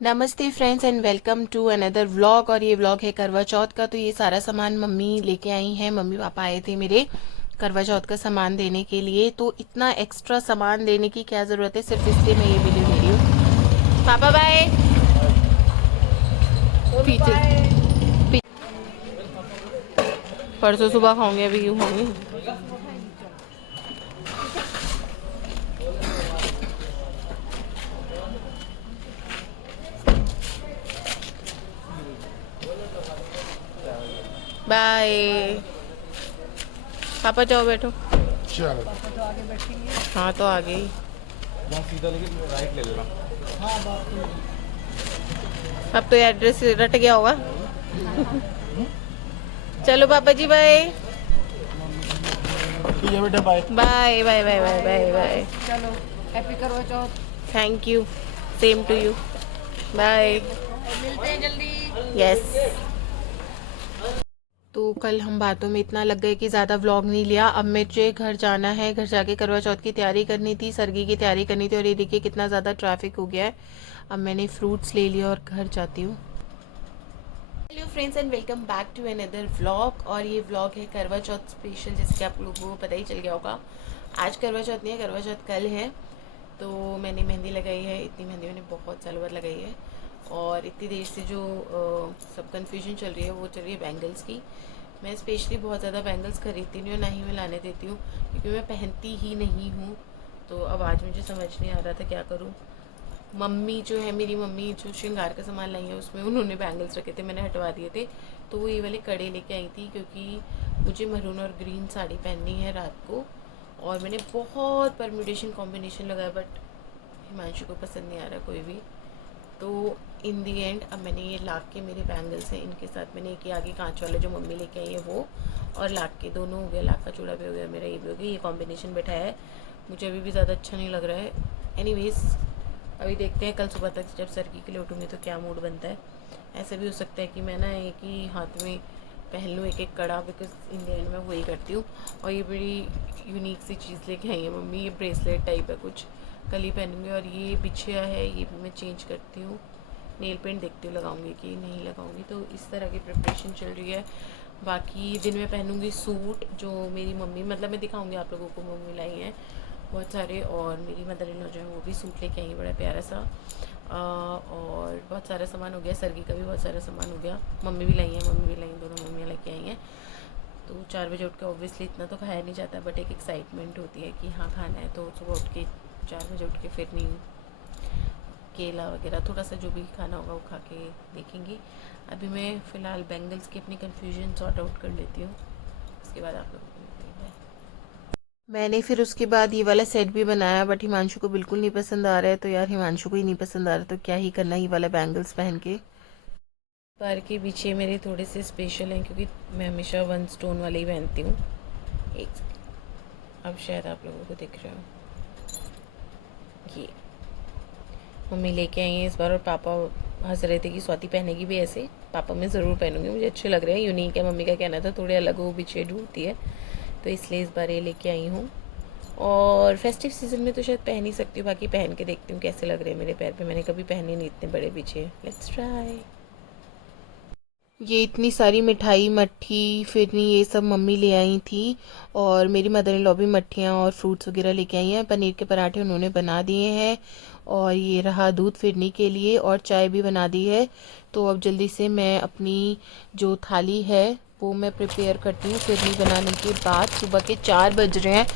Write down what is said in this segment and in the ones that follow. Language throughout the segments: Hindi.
नमस्ते friends and welcome to another vlog. और ये व्लॉग है करवा चौथ का। तो ये सारा सामान मम्मी लेके आई हैं। मम्मी पापा आए थे मेरे करवा चौथ का सामान देने के लिए। तो इतना एक्स्ट्रा सामान देने की क्या ज़रूरत है, सिर्फ इसलिए मैं ये वीडियो ले रही हूँ। पापा बाय। पीछे परसों सुबह खाऊंगे, अभी क्यों खाऊंगी। बाय। पापा जाओ बैठो। चलो हाँ तो आ गई। वहाँ सीधा लेके राइट ले लेना। अब तो ये एड्रेस रट गया होगा। चलो पापा जी बाय। ठीक है बेटा, bye. Bye bye bye bye bye bye. चलो happy Karwa Chauth. Thank you, same to you. Bye. मिलते हैं जल्दी। यस। तो कल हम बातों में इतना लग गए कि ज़्यादा व्लॉग नहीं लिया। अब मुझे घर जाना है, घर जाके करवा चौथ की तैयारी करनी थी, सरगी की तैयारी करनी थी। और ये देखिए कितना ज़्यादा ट्रैफिक हो गया है। अब मैंने फ्रूट्स ले लिया और घर जाती हूँ। Hello friends and welcome back to another vlog. और ये व्लॉग है करवा चौथ स्पेशल, जैसे कि आप लोगों को पता ही चल गया होगा। आज करवा चौथ नहीं है, करवा चौथ कल है। तो मैंने मेहंदी लगाई है। इतनी मेहंदी मैंने बहुत सालों बाद लगाई है। और इतनी देर से जो सब कन्फ्यूजन चल रही है वो चल रही है बैंगल्स की। मैं स्पेशली बहुत ज़्यादा बैंगल्स खरीदती नहीं हूँ, ना ही मैं लाने देती हूँ, क्योंकि मैं पहनती ही नहीं हूँ। तो अब आज मुझे समझ नहीं आ रहा था क्या करूँ। मम्मी जो है, मेरी मम्मी जो श्रृंगार का सामान लाई है उसमें उन्होंने बैंगल्स रखे थे, मैंने हटवा दिए थे। तो वो ये वाले कड़े लेके आई थी, क्योंकि मुझे मरून और ग्रीन साड़ी पहननी है रात को। और मैंने बहुत परम्यूटेशन कॉम्बिनेशन लगाया, बट हिमांशु को पसंद नहीं आ रहा कोई भी। तो इन दी एंड अब मैंने ये लाख के मेरे बैंगल्स हैं, इनके साथ मैंने एक ही आगे कांच वाला जो मम्मी लेके आई है वो, और लाख के दोनों हो गया। लाख का चूड़ा भी हो गया, मेरा ये भी हो गया। ये कॉम्बिनेशन बैठा है, मुझे अभी भी ज़्यादा अच्छा नहीं लग रहा है। एनीवेज अभी देखते हैं कल सुबह तक जब सरगी के लिए उठूँगी तो क्या मूड बनता है। ऐसा भी हो सकता है कि मैं ना एक ही हाथ में पहन लूँ एक एक कड़ा, बिकॉज इन द एंड मैं वही करती हूँ। और ये बड़ी यूनिक सी चीज़ लेके आई है मम्मी, ये ब्रेसलेट टाइप है कुछ, कल ही पहनूँगी। और ये बिछिया है, ये भी मैं चेंज करती हूँ। नेल पेंट देखती हूँ लगाऊंगी कि नहीं लगाऊंगी। तो इस तरह की प्रिपरेशन चल रही है। बाकी दिन में पहनूंगी सूट जो मेरी मम्मी, मतलब मैं दिखाऊंगी आप लोगों को, मम्मी लाई हैं बहुत सारे। और मेरी मदर इन लॉ जो है वो भी सूट लेके आई है, बड़ा प्यारा सा। और बहुत सारा सामान हो गया, सरगी का भी बहुत सारा सामान हो गया। मम्मी भी लाई हैं, मम्मी भी लाई, दोनों मम्मियाँ लेके आई हैं। तो 4 बजे उठ के ऑब्वियसली इतना तो खाया नहीं जाता, बट एक एक्साइटमेंट होती है कि हाँ खाना है। तो सुबह उठ के 4 बजे उठ के फिर नहीं, केला वगैरह थोड़ा सा जो भी खाना होगा वो खा के देखेंगे। अभी मैं फ़िलहाल बैंगल्स की अपनी कन्फ्यूजन सॉर्ट आउट कर लेती हूँ, उसके बाद आप लोगों को मिलते हैं। मैंने फिर उसके बाद ये वाला सेट भी बनाया, बट हिमांशु को बिल्कुल नहीं पसंद आ रहा है। तो यार हिमांशु को ही नहीं पसंद आ रहा तो क्या ही करना, ये वाला बैंगल्स पहन के। पैर के पीछे मेरे थोड़े से स्पेशल हैं, क्योंकि मैं हमेशा 1 स्टोन वाले ही पहनती हूँ। एक सेकंड, अब शायद आप लोगों को दिख रहा हो, ये मम्मी लेके आई हैं इस बार। और पापा हंस रहे थे कि स्वाति पहनेगी भी ऐसे। पापा मैं ज़रूर पहनूंगी, मुझे अच्छे लग रहे हैं, यूनिक है। मम्मी का कहना था थोड़े अलग हो, पीछे ढूंढती है, तो इसलिए इस बार ये लेके आई हूँ। और फेस्टिव सीज़न में तो शायद पहन ही सकती हूँ, बाकी पहन के देखती हूँ कैसे लग रहे हैं मेरे पैर पे। मैंने कभी पहने नहीं इतने बड़े पीछे, लेट्स ट्राई। ये इतनी सारी मिठाई, मट्ठी, फिरनी, ये सब मम्मी ले आई थी। और मेरी मदर इन लॉ भी मट्ठियाँ और फ्रूट्स वगैरह लेके आई हैं। पनीर के पराठे उन्होंने बना दिए हैं। और ये रहा दूध फिरनी के लिए, और चाय भी बना दी है। तो अब जल्दी से मैं अपनी जो थाली है वो मैं प्रिपेयर करती हूँ। फिरनी बनाने के बाद सुबह के 4 बज रहे हैं,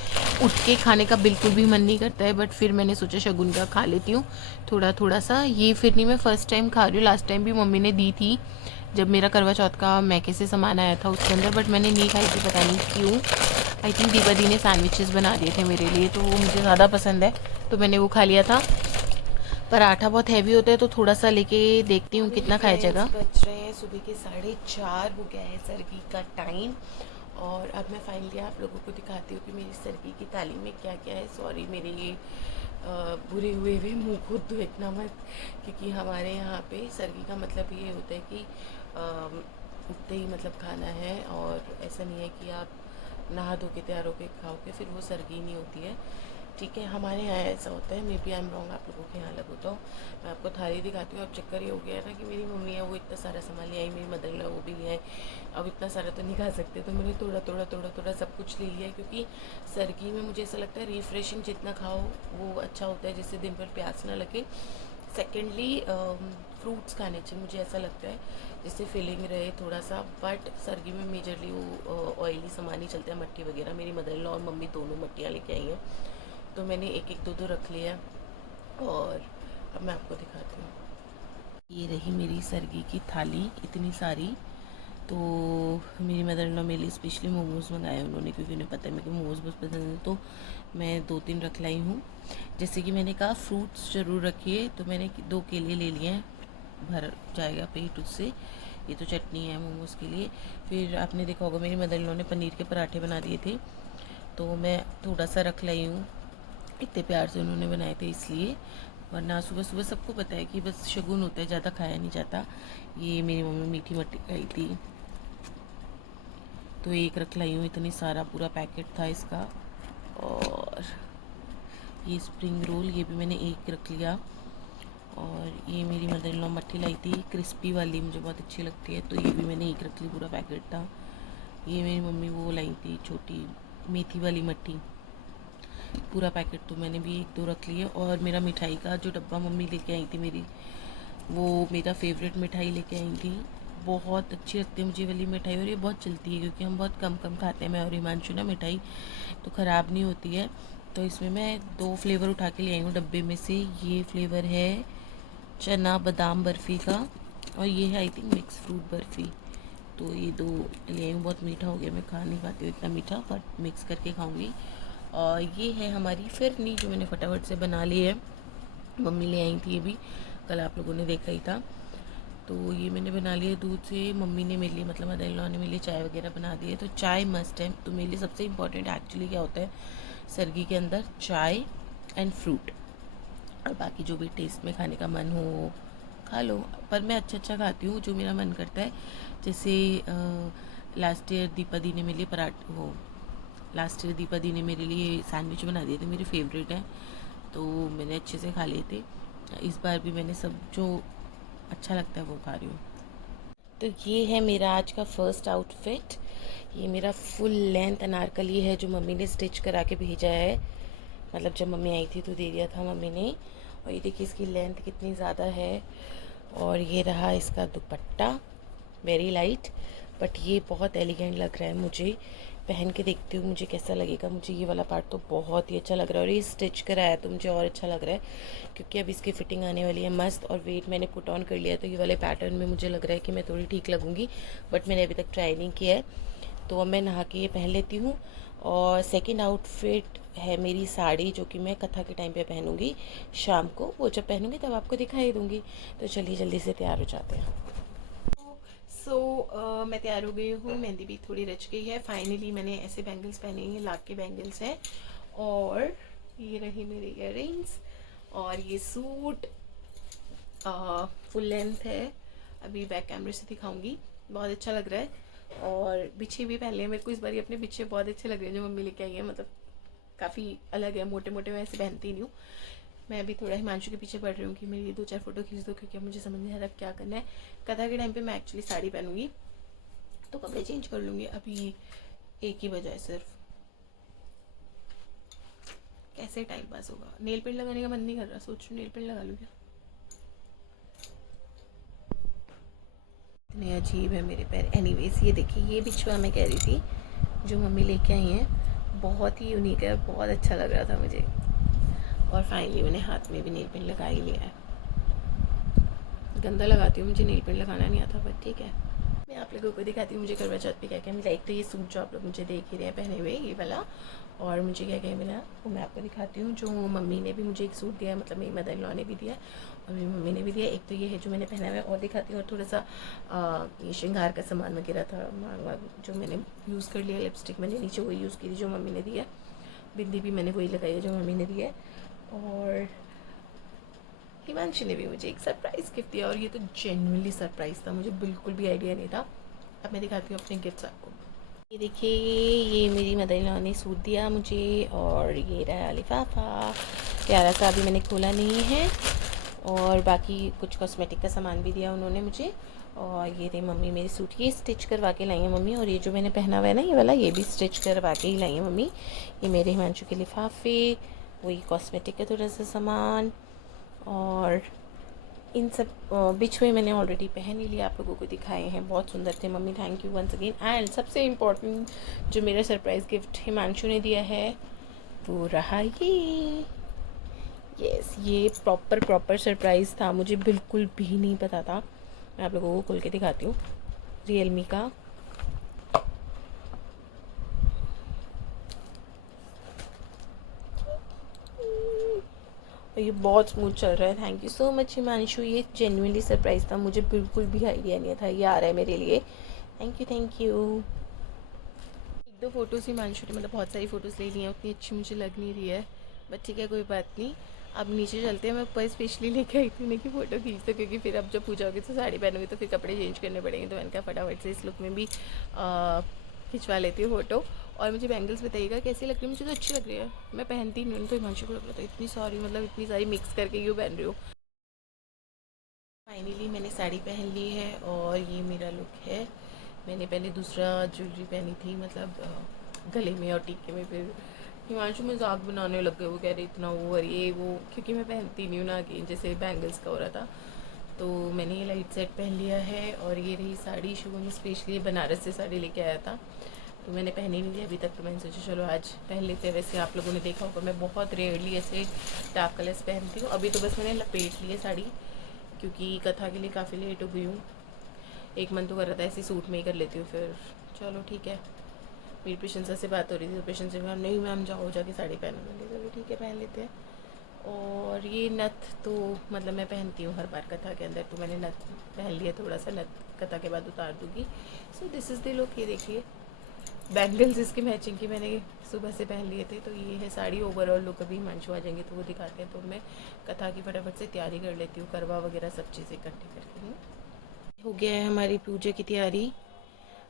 उठ के खाने का बिल्कुल भी मन नहीं करता है, बट फिर मैंने सोचा शगुन का खा लेती हूँ थोड़ा थोड़ा सा। ये फिरनी मैं फ़र्स्ट टाइम खा रही हूँ, लास्ट टाइम भी मम्मी ने दी थी जब मेरा करवा चौथ का मैके से सामान आया था उसके अंदर, बट मैंने नहीं खाई थी, पता नहीं क्यों। आई थिंक दीपा दी ने सैंडविचेस बना दिए थे मेरे लिए, तो वो मुझे ज़्यादा पसंद है, तो मैंने वो खा लिया था। पराठा बहुत हैवी होता है, तो थोड़ा सा लेके देखती हूँ कितना खाया जाएगा। बज रहे हैं सुबह के 4:30 हो गया है सरगी का टाइम। और अब मैं फाइनली आप लोगों को दिखाती हूँ कि मेरी सरगी की थाली में क्या क्या है। सॉरी मेरे ये बुरे हुए हुए मुँह को देखना मत, क्योंकि हमारे यहाँ पे सरगी का मतलब ये होता है कि उठते ही मतलब खाना है। और ऐसा नहीं है कि आप नहा धो के तैयार होके खाओगे, फिर वो सरगी नहीं होती है। ठीक है, हमारे यहाँ ऐसा होता है, maybe I am wrong, आप लोगों के यहाँ अलग होता हो। मैं आपको थाली दिखाती हूँ। अब चक्कर ये हो गया है ना कि मेरी मम्मी है वो इतना सारा सामान ले आई, मेरी मदर इन लॉ वो भी ले आए। अब इतना सारा तो नहीं खा सकते, तो मैंने थोड़ा थोड़ा थोड़ा थोड़ा सब कुछ ले लिया है, क्योंकि सर्दी में मुझे ऐसा लगता है रिफ्रेशिंग जितना खाओ वो अच्छा होता है, जिससे दिन भर प्यास ना लगे। सेकेंडली फ्रूट्स खाने चाहिए, मुझे ऐसा लगता है, जिससे फीलिंग रहे थोड़ा सा। बट सर्दी में मेजरली वो ऑयली सामान ही चलता है, मट्टी वगैरह। मेरी मदर इन लॉ और मम्मी दोनों मट्टियाँ लेके आई हैं, तो मैंने एक एक दो दो रख लिया। और अब मैं आपको दिखाती हूँ, ये रही मेरी सर्गी की थाली इतनी सारी। तो मेरी मदर इन लॉ मेरे लिए स्पेशली मोमोज़ मंगाए उन्होंने, क्योंकि उन्हें पता है मेरे को मोमोज़ बहुत पसंद है, तो मैं 2-3 रख लाई हूँ। जैसे कि मैंने कहा फ्रूट्स ज़रूर रखिए, तो मैंने 2 केले ले लिए हैं, भर जाएगा पेट उससे। ये तो चटनी है मोमोज़ के लिए। फिर आपने देखा होगा मेरी मदर इन लॉ ने पनीर के पराठे बना दिए थे, तो मैं थोड़ा सा रख लाई हूँ, इतने प्यार से उन्होंने बनाए थे इसलिए। वरना सुबह सुबह सबको पता है कि बस शगुन होता है, ज़्यादा खाया नहीं जाता। ये मेरी मम्मी मीठी मट्टी खाई थी, तो एक रख लाई हूँ, इतनी सारा पूरा पैकेट था इसका। और ये स्प्रिंग रोल, ये भी मैंने एक रख लिया। और ये मेरी मदर इन लॉ मट्ठी लाई थी क्रिस्पी वाली, मुझे बहुत अच्छी लगती है, तो ये भी मैंने एक रख ली, पूरा पैकेट था। ये मेरी मम्मी वो लाई थी छोटी मेथी वाली मट्ठी, पूरा पैकेट तो मैंने भी 1-2 रख लिए। और मेरा मिठाई का जो डब्बा मम्मी लेके आई थी मेरी, वो मेरा फेवरेट मिठाई लेके आई थी। बहुत अच्छी लगती है मुझे वाली मिठाई, और ये बहुत चलती है क्योंकि हम बहुत कम कम खाते हैं, मैं और हिमांशु ना मिठाई, तो ख़राब नहीं होती है। तो इसमें मैं 2 फ्लेवर उठा के ले आई हूँ डब्बे में से। ये फ्लेवर है चना बादाम बर्फ़ी का, और ये है I think mix fruit barfi. तो ये 2 ले आई हूँ। बहुत मीठा हो गया, मैं खा नहीं पाती हूँ इतना मीठा, बट मिक्स करके खाऊँगी। और ये है हमारी फिरनी, जो मैंने फटाफट से बना ली है, मम्मी ले आई थी ये भी, कल आप लोगों ने देखा ही था। तो ये मैंने बना लिया दूध से। मम्मी ने मेरे लिए, मतलब मदर इन लॉ ने मेरे लिए चाय वगैरह बना दी है, तो चाय मस्ट है। तो मेरे लिए सबसे इम्पॉर्टेंट एक्चुअली क्या होता है सर्गी के अंदर, चाय एंड फ्रूट। और बाकी जो भी टेस्ट में खाने का मन हो खा लो, पर मैं अच्छा अच्छा खाती हूँ जो मेरा मन करता है। जैसे लास्ट ईयर दीपा दी ने मेरे लिए लास्ट ईयर दीपा दी ने मेरे लिए सैंडविच बना दिए थे, मेरे फेवरेट हैं, तो मैंने अच्छे से खा लिए थे। इस बार भी मैंने सब जो अच्छा लगता है वो खा रही हूँ। तो ये है मेरा आज का फर्स्ट आउटफिट। ये मेरा फुल लेंथ अनारकली है, जो मम्मी ने स्टिच करा के भेजा है, मतलब जब मम्मी आई थी तो दे दिया था मम्मी ने। और ये देखिए इसकी लेंथ कितनी ज़्यादा है। और ये रहा इसका दुपट्टा, वेरी लाइट, बट ये बहुत एलिगेंट लग रहा है। मुझे पहन के देखती हूँ मुझे कैसा लगेगा। मुझे ये वाला पार्ट तो बहुत ही अच्छा लग रहा है, और ये स्टिच कराया है तो मुझे और अच्छा लग रहा है, क्योंकि अब इसकी फिटिंग आने वाली है मस्त। और वेट मैंने पुट ऑन कर लिया है, तो ये वाले पैटर्न में मुझे लग रहा है कि मैं थोड़ी ठीक लगूंगी, बट मैंने अभी तक ट्राई नहीं किया है। तो अब मैं नहा के ये पहन लेती हूँ। और सेकेंड आउटफिट है मेरी साड़ी, जो कि मैं कथा के टाइम पे पहनूंगी शाम को। वो जब पहनूंगी तब आपको दिखाई दूंगी। तो चलिए जल्दी से तैयार हो जाते हैं। मैं तैयार हो गई हूँ, मेहंदी भी थोड़ी रच गई है। फाइनली मैंने ऐसे बैंगल्स पहने हैं, लाख के बैंगल्स हैं, और ये रही मेरी इयररिंग्स, और ये सूट फुल लेंथ है। अभी बैक कैमरे से दिखाऊंगी, बहुत अच्छा लग रहा है। और बिछे भी पहन लिए मेरे को इस बार अपने बिछे बहुत अच्छे लग रहे हैं जो मम्मी लेके आई है, मतलब काफ़ी अलग है, मोटे मोटे मैं ऐसे पहनती नहीं हूँ। मैं अभी थोड़ा हिमांशु के पीछे पड़ रही हूँ कि मेरी 2-4 फोटो खींच दो, क्योंकि मुझे समझ नहीं आ रहा क्या करना है। कथा के टाइम पे मैं एक्चुअली साड़ी पहनूंगी, तो कपड़े चेंज कर लूँगी। अभी 1 ही बजा है सिर्फ, कैसे टाइम पास होगा। नेल पेंट लगाने का मन नहीं कर रहा, सोच रही नेल पेंट लगा लूँ क्या। इतने अजीब है मेरे पैर। एनीवेज ये देखिए, ये बिछुआ मैं कह रही थी जो मम्मी लेके आई हैं, बहुत ही यूनिक है, बहुत अच्छा लग रहा था मुझे। और फाइनली मैंने हाथ में भी नेल पेंट लगा ही लिया है। गंदा लगाती हूँ, मुझे नेल पेंट लगाना नहीं आता, पर ठीक है। मैं आप लोगों को दिखाती हूँ मुझे करवा चौथ पे क्या क्या मिला। एक तो ये सूट जो आप लोग मुझे देख ही रहे हैं पहने हुए, ये वाला, और मुझे क्या क्या मिला वो मैं आपको दिखाती हूँ। जो मम्मी ने भी मुझे एक सूट दिया, मतलब मेरी मदर इन लॉ ने भी दिया और मेरी मम्मी ने भी दिया। एक तो ये है जो मैंने पहना हुआ है, और दिखाती हूँ। और थोड़ा सा ये श्रृंगार का सामान वगैरह था जो मैंने यूज़ कर लिया। लिपस्टिक मैंने नीचे वही यूज़ की थी जो मम्मी ने दिया, बिंदी भी मैंने वही लगाई है जो मम्मी ने दिया है। और हिमांशु ने भी मुझे एक सरप्राइज़ गिफ्ट दिया, और ये तो जेन्युइनली सरप्राइज़ था, मुझे बिल्कुल भी आइडिया नहीं था। अब मैं दिखाती हूँ अपने गिफ्ट्स आपको। ये देखिए, ये मेरी मदर इन लॉ ने सूट दिया मुझे और ये रहा लिफाफा प्यारा सा, अभी मैंने खोला नहीं है। और बाकी कुछ कॉस्मेटिक का सामान भी दिया उन्होंने मुझे। और ये थे मम्मी मेरी सूट, ये स्टिच करवा के लाई है मम्मी। और ये जो मैंने पहना हुआ है ना ये वाला, ये भी स्टिच करवा के ही लाई है मम्मी। ये मेरे हिमांशु के लिफाफे, वही कॉस्मेटिक का थोड़ा सा सामान। और इन सब बिछुए मैंने ऑलरेडी पहन ही लिया, आप लोगों को दिखाए हैं, बहुत सुंदर थे mummy, thank you once again. And सबसे इम्पॉर्टेंट जो मेरा सरप्राइज़ गिफ्ट हिमांशु ने दिया है वो रहा ये। यस, ये प्रॉपर सरप्राइज़ था, मुझे बिल्कुल भी नहीं पता था। मैं आप लोगों को खोल के दिखाती हूँ। रियलमी का और ये बहुत स्मूथ चल रहा है। Thank you so much Himanshu, ये जेन्युइनली सरप्राइज़ था, मुझे बिल्कुल भी आइडिया नहीं था ये आ रहा है मेरे लिए। Thank you. एक दो फ़ोटोज़ हिमांशु ने, मतलब बहुत सारी फ़ोटोज़ ले ली हैं, उतनी अच्छी मुझे लग नहीं रही है, बट ठीक है कोई बात नहीं। अब नीचे चलते हैं, मैं ऊपर स्पेशली लेके आई थी कि फ़ोटो खींच दो, क्योंकि फिर अब जब पूजा होगी तो साड़ी पहनूंगी तो फिर कपड़े चेंज करने पड़ेंगे, तो मैंने कहा फटाफट से इस लुक में भी खिंचवा लेती हूँ फ़ोटो। और मुझे बैंगल्स बताइएगा कैसी लग रही है, मुझे तो अच्छी लग रही है, मैं पहनती नहीं हूँ, तो हिमांशु को लग रहा था इतनी सारी, मतलब इतनी सारी मिक्स करके क्यों पहन रही हो। फाइनली मैंने साड़ी पहन ली है और ये मेरा लुक है। मैंने पहले दूसरा ज्वेलरी पहनी थी, मतलब गले में और टीके में, फिर हिमांशु मजाक बनाने लग गए, वो कह रहे इतना ओवर ये वो, क्योंकि मैं पहनती नहीं हूँ ना, कि जैसे बैंगल्स का हो रहा था। तो मैंने ये लाइट सेट पहन लिया है। और ये रही साड़ी, शुभम स्पेशली बनारस से साड़ी लेके आया था, तो मैंने पहनी नहीं थी अभी तक, तो मैंने सोचा चलो आज पहन लेते हैं। वैसे आप लोगों ने देखा होगा मैं बहुत रेयरली ऐसे डार्क कलर्स पहनती हूँ, अभी तो बस मैंने लपेट ली है साड़ी, क्योंकि कथा के लिए काफ़ी लेट हो गई हूँ। एक मन तो कर रहा था ऐसे सूट में ही कर लेती हूँ, फिर चलो ठीक है। मेरी प्रशंसा से बात हो रही थी, तो प्रशंसा मैम नहीं मैम जाओ जाके साड़ी पहनो, मैंने चलो ठीक है पहन लेते हैं। और ये नथ तो मतलब मैं पहनती हूँ हर बार कथा के अंदर, तो मैंने नथ पहन लिया, थोड़ा सा नथ कथा के बाद उतार दूँगी। So this is the look. ये देखिए बैंगल्स इसकी मैचिंग की मैंने सुबह से पहन लिए थे, तो ये है साड़ी। ओवरऑल लुक अभी हिमांशु आ जाएंगे तो वो दिखाते हैं, तो मैं कथा की फटाफट से तैयारी कर लेती हूँ, करवा वगैरह सब चीज़ें इकट्ठी करके। हो गया है हमारी पूजा की तैयारी,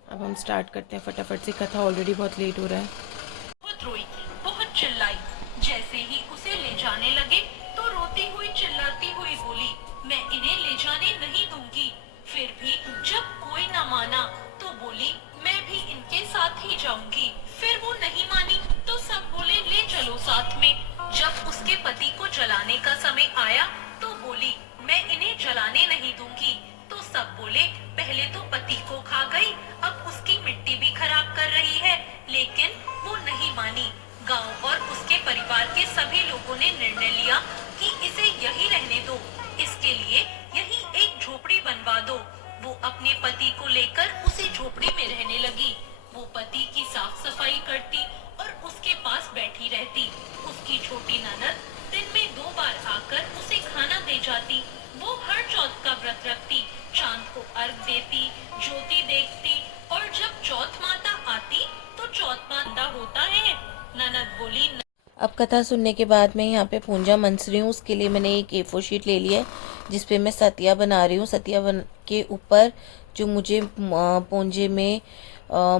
अब हम स्टार्ट करते हैं फटाफट से, कथा ऑलरेडी बहुत लेट हो रहा है। बहुत रोई, बहुत चिल्लाई। जैसे ही उसे ले जाने लगे तो रोती हुई चिल्लाती हुई बोली, मैं इन्हें ले जाने नहीं दूंगी। फिर भी जब कोई न माना तो बोली, मैं भी इनके साथ ही जाऊंगी। फिर वो नहीं मानी तो सब बोले ले चलो साथ में। जब उसके पति को जलाने का समय आया तो बोली, मैं इन्हें जलाने नहीं दूंगी। तो सब बोले, पहले तो पति को खा गई, अब उसकी मिट्टी भी खराब कर रही है। लेकिन वो नहीं मानी। गांव और उसके परिवार के सभी लोगों ने निर्णय लिया कि इसे यही रहने दो, इसके लिए यही एक झोपड़ी बनवा दो। वो अपने पति को लेकर उसी झोपड़ी में रहने लगी। वो पति की साफ सफाई करती और उसके पास बैठी रहती। उसकी छोटी ननद दिन में 2 बार आकर उसे खाना दे जाती। वो हर चौथ का व्रत रखती, चांद को अर्घ देती, ज्योति देखती, और जब चौथ माता आती तो चौथ माता होता है। ननद बोली, अब कथा सुनने के बाद मैं यहाँ पे पूंजा मंस रही हूँ, उसके लिए मैंने एक A4 शीट ले ली है जिस पे मैं सतिया बना रही हूँ। सतिया के ऊपर जो मुझे पूंजे में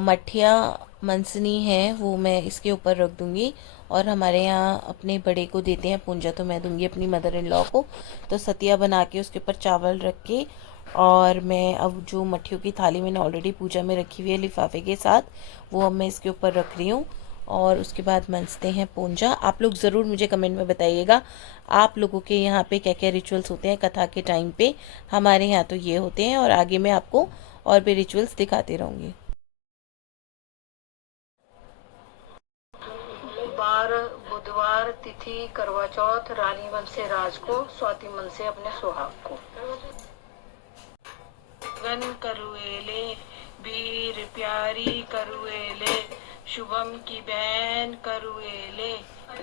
मठिया मंसनी है वो मैं इसके ऊपर रख दूँगी। और हमारे यहाँ अपने बड़े को देते हैं पूंजा, तो मैं दूँगी अपनी मदर इन लॉ को। तो सतिया बना के उसके ऊपर चावल रख के, और मैं अब जो मट्ठियों की थाली मैंने ऑलरेडी पूजा में रखी हुई है लिफाफे के साथ, वो अब मैं इसके ऊपर रख रही हूँ। और उसके बाद मनसते हैं पूंजा। आप लोग ज़रूर मुझे कमेंट में बताइएगा आप लोगों के यहाँ पे क्या क्या रिचुअल्स होते हैं कथा के टाइम पे। हमारे यहाँ तो ये होते हैं, और आगे मैं आपको और भी रिचुअल्स दिखाती रहूँगी। बुधवार तिथि करवा चौथ, रानी मन से राज को, स्वाति मन से अपने सुहाग को। गन करुएले, वीर प्यारी करुएले, शुभम की बहन करुएले,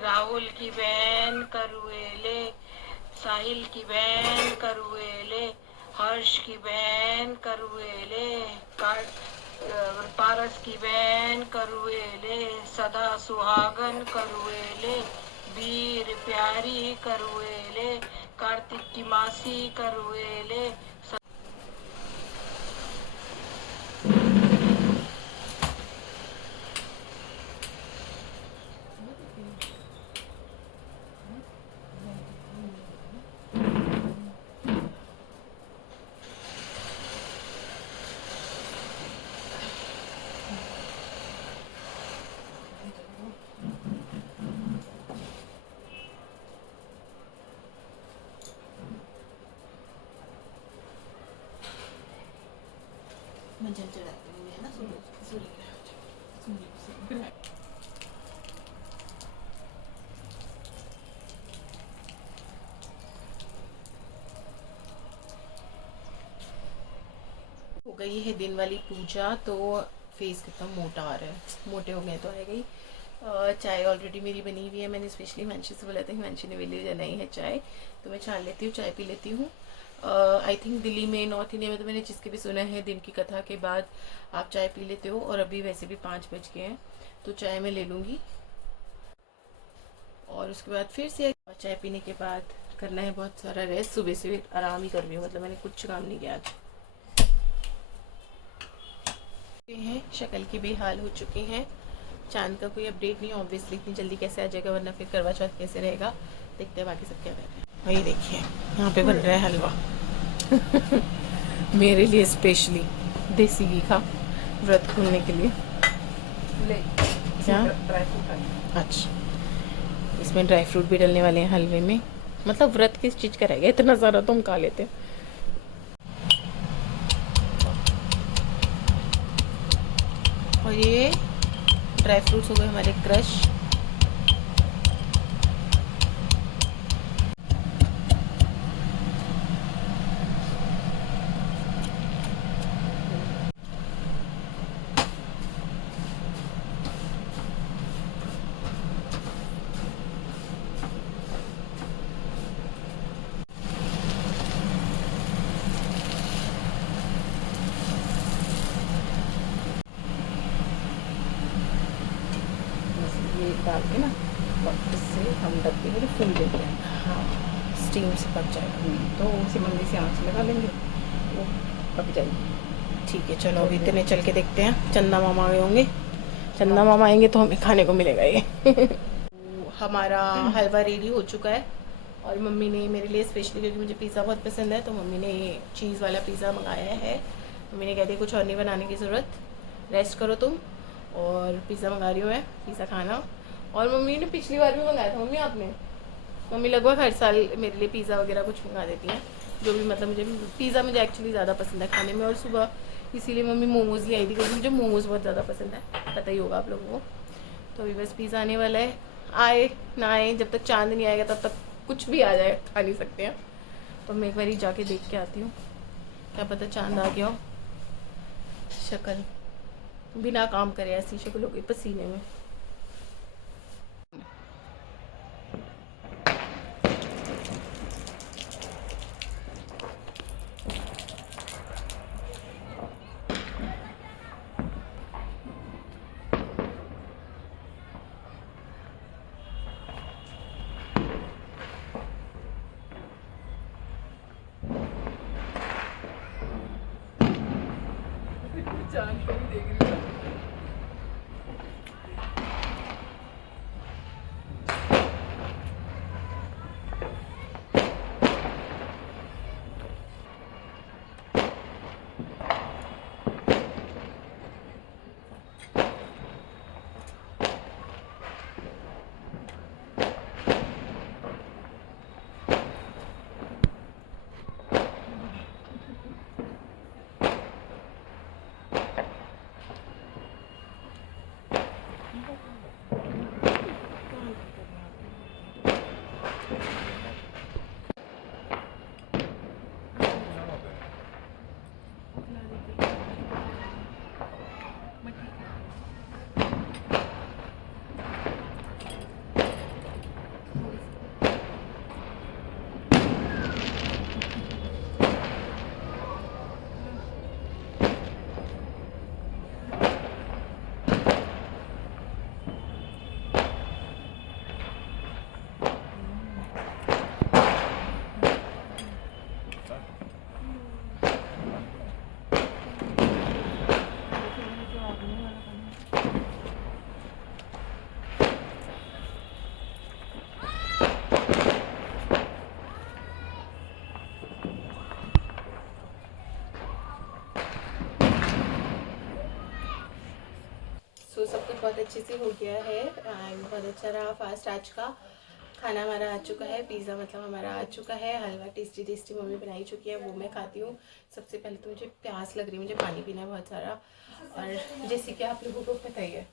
राहुल की बहन करुएले, साहिल की बहन करुएले, हर्ष की बहन करुएले, पारस की बहन करुएले, सदा सुहागन करुएले, वीर प्यारी करुएले, कार्तिक की मासी करुएले। मंजन चढ़ाते हुए है ना सूर्य हो गई है दिन वाली पूजा। तो फेस कितना मोटा आ रहा है, मोटे हो गए तो आएगा ही। चाय ऑलरेडी मेरी बनी हुई है, मैंने स्पेशली हिमांशी से बोला था, हिमांशी ने मेरे लिए बनाई है चाय, तो मैं छान लेती हूँ, चाय पी लेती हूँ। आई थिंक दिल्ली में, नॉर्थ इंडिया में तो मैंने जिसके भी सुना है दिन की कथा के बाद आप चाय पी लेते हो, और अभी वैसे भी 5 बज गए हैं तो चाय मैं ले लूँगी। और उसके बाद फिर से चाय पीने के बाद करना है बहुत सारा रेस्ट। सुबह से आराम ही कर रही हूँ, मतलब मैंने कुछ काम नहीं किया आज। हैं शक्ल की बेहाल हो चुके हैं। चांद का कोई अपडेट नहीं, ऑब्वियसली इतनी जल्दी कैसे आ जाएगा, वरना फिर करवा चौथ कैसे रहेगा। देखते हैं बाकी सब क्या कर रहे हैं। वही देखिए यहाँ पे बन रहा है हलवा मेरे लिए स्पेशली देसी घी का, व्रत खोलने के लिए। क्या ड्राई फ्रूट अच्छा, इसमें ड्राई फ्रूट भी डलने वाले हैं हलवे में। मतलब व्रत किस चीज़ का रहेगा, इतना सारा तो हम खा लेते हैं। और ये ड्राई फ्रूट्स हो गए हमारे क्रश। ये डाल के ना इससे हम डब्बे में फूल देते हैं। हाँ, स्टीम से पक जाएगा, तो उसी मंदी से आँच लगा लेंगे, वो पक जाएगी। ठीक है। चलो अभी इतने चल के देखते हैं। चंदा मामा आए होंगे, चंदा मामा आएंगे तो हमें खाने को मिलेगा ये हमारा हलवा रेडी हो चुका है, और मम्मी ने मेरे लिए स्पेशली, क्योंकि मुझे पिज़्ज़ा बहुत पसंद है, तो मम्मी ने चीज़ वाला पिज़्ज़ा मंगाया है। मम्मी ने कह दिया कुछ और नहीं बनाने की ज़रूरत, रेस्ट करो तुम, और पिज़्ज़ा मंगा रही हूँ मैं, पिज़्ज़ा खाना। और मम्मी ने पिछली बार भी मंगाया था, मम्मी लगभग हर साल मेरे लिए पिज़्ज़ा वगैरह कुछ मंगा देती हैं, जो भी, मतलब मुझे पिज़्ज़ा मुझे एक्चुअली ज़्यादा पसंद है खाने में। और सुबह इसीलिए मम्मी मोमोज़ ले आई थी, क्योंकि मुझे मोमोज़ बहुत ज़्यादा पसंद है, पता ही होगा आप लोगों को। तो अभी बस पिज़्ज़ा आने वाला है, आए ना आए, जब तक चांद नहीं आएगा तब तक कुछ भी आ जाए, खा नहीं सकते हैं। तो मैं एक बार जाके देख के आती हूँ, क्या पता चांद आ गया हो। शक्ल बिना काम करे ऐसी शक्ल हो गई पसीने में। तो सब कुछ बहुत अच्छे से हो गया है, एंड बहुत अच्छा रहा फास्ट आज का। खाना हमारा आ चुका है, पिज़्ज़ा मतलब हमारा आ चुका है, हलवा टेस्टी टेस्टी मम्मी बनाई चुकी है, वो मैं खाती हूँ। सबसे पहले तो मुझे प्यास लग रही है, मुझे पानी पीना है बहुत सारा। और जैसे कि आप लोगों को पता ही है,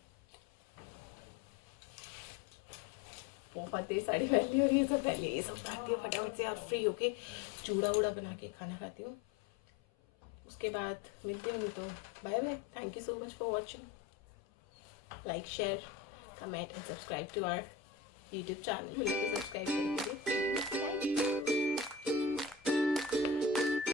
बहुत देर साड़ी पहली हो रही है, तो पहले ये सब खाती हूँ फटाफट से और फ्री होके चूड़ा वूड़ा बना के खाना खाती हूँ। उसके बाद मिलती हूँ, तो bye bye. Thank you so much for watching. Like, share, comment and subscribe to our YouTube channel. Subscribe करके